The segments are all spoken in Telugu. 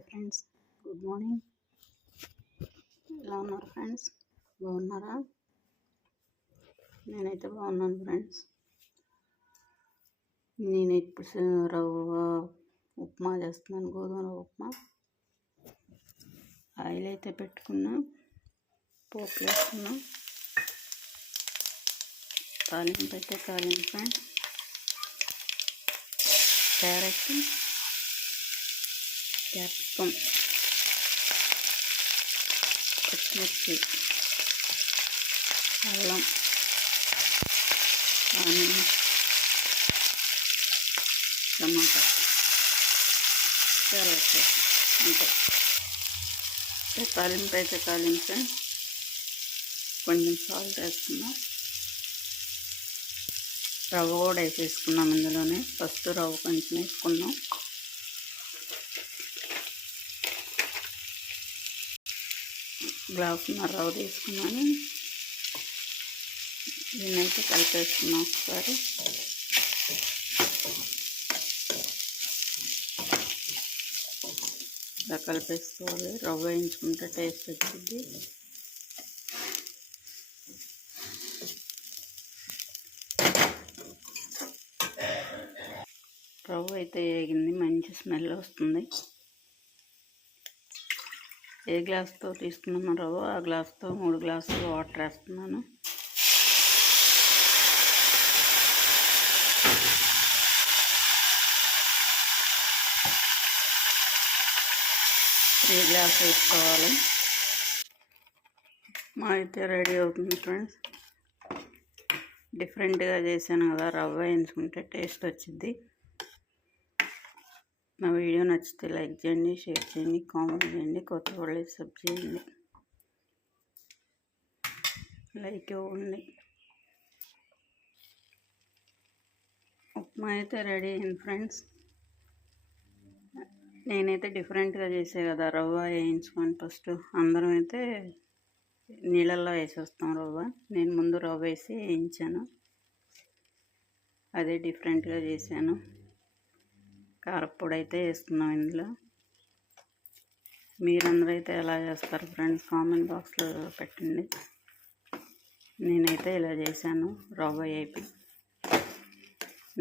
Hi friends good morning. ఎలా ఉన్నారు ఫ్రెండ్స్? బాగున్నారా? నేనైతే బాగున్నాను ఫ్రెండ్స్. నేను ఇప్పుడు రవ్వ ఉప్మా చేస్తున్నాను గోధుమ రవ్వ ఉప్మా. ఆయిల్ అయితే పెట్టుకున్నా పోపు వేస్తున్నా. తాలింపు అయితే తాలింపు ఫ్రెండ్స్. క్యారెట్ క్యాప్సికమ్ పచ్చిమిర్చి అల్లం ఆనియన్ టమాటా కరివేపాకు అంతే. తాలింపు అయితే తాలింపు. కొంచెం సాల్ట్ వేసుకున్నాం రవ్వ కూడా వేసేసుకున్నాం ఇందులోనే. ఫస్ట్ రవ్వ కొంచెం వేసుకున్నాం గ్లాస్ రవ్వ తీసుకున్నాను. దీన్నైతే కలిపేసుకున్నాం ఒకసారి. ఇలా కలిపేసుకోవాలి. రవ్వ వేయించుకుంటే టేస్ట్ వచ్చింది. రవ్వ అయితే వేగింది మంచి స్మెల్ వస్తుంది. ఏ గ్లాస్తో తీసుకున్నామో రవ్వ ఆ గ్లాస్తో మూడు గ్లాసులు వాటర్ వేస్తున్నాను. త్రీ గ్లాస్ వేసుకోవాలి. మా అయితే రెడీ అవుతుంది ఫ్రెండ్స్. డిఫరెంట్గా చేశాను కదా రవ్వ వేయించుకుంటే టేస్ట్ వచ్చింది నా వీడియో నచ్చితే లైక్ చేయండి షేర్ చేయండి కామెంట్ చేయండి కొత్త వాళ్ళు సబ్ చేయండి. లైక్ ఇవ్వండి. ఉప్మా అయితే రెడీ అయింది ఫ్రెండ్స్. నేనైతే డిఫరెంట్గా చేసే కదా రవ్వ వేయించుకొని ఫస్ట్ అందరం అయితే నీళ్ళల్లో వేసేస్తాం రవ్వ. నేను ముందు రవ్వ వేసి వేయించాను. అదే డిఫరెంట్గా చేశాను. కారపొడి అయితే వేస్తున్నాం ఇందులో. మీరందరూ అయితే ఎలా చేస్తారు ఫ్రెండ్స్? కామెంట్ బాక్స్లో పెట్టండి. నేనైతే ఇలా చేశాను. రవ్వ అయిపోయి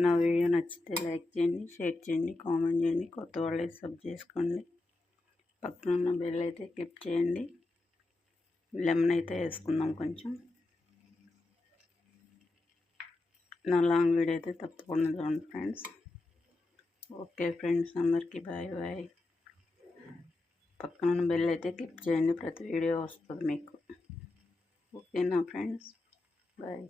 నా వీడియో నచ్చితే లైక్ చేయండి షేర్ చేయండి కామెంట్ చేయండి కొత్త వాళ్ళు సబ్ చేసుకోండి. పక్కన ఉన్న బెల్ అయితే క్లిక్ చేయండి. లెమన్ అయితే వేసుకుందాం కొంచెం. నా లాంగ్ వీడియో అయితే తప్పకుండా చూడండి ఫ్రెండ్స్. ఓకే ఫ్రెండ్స్ అందరికీ బాయ్ బాయ్. పక్కన ఉన్న బెల్ అయితే క్లిక్ చేయండి ప్రతి వీడియో వస్తుంది మీకు. ఓకేనా ఫ్రెండ్స్? బాయ్.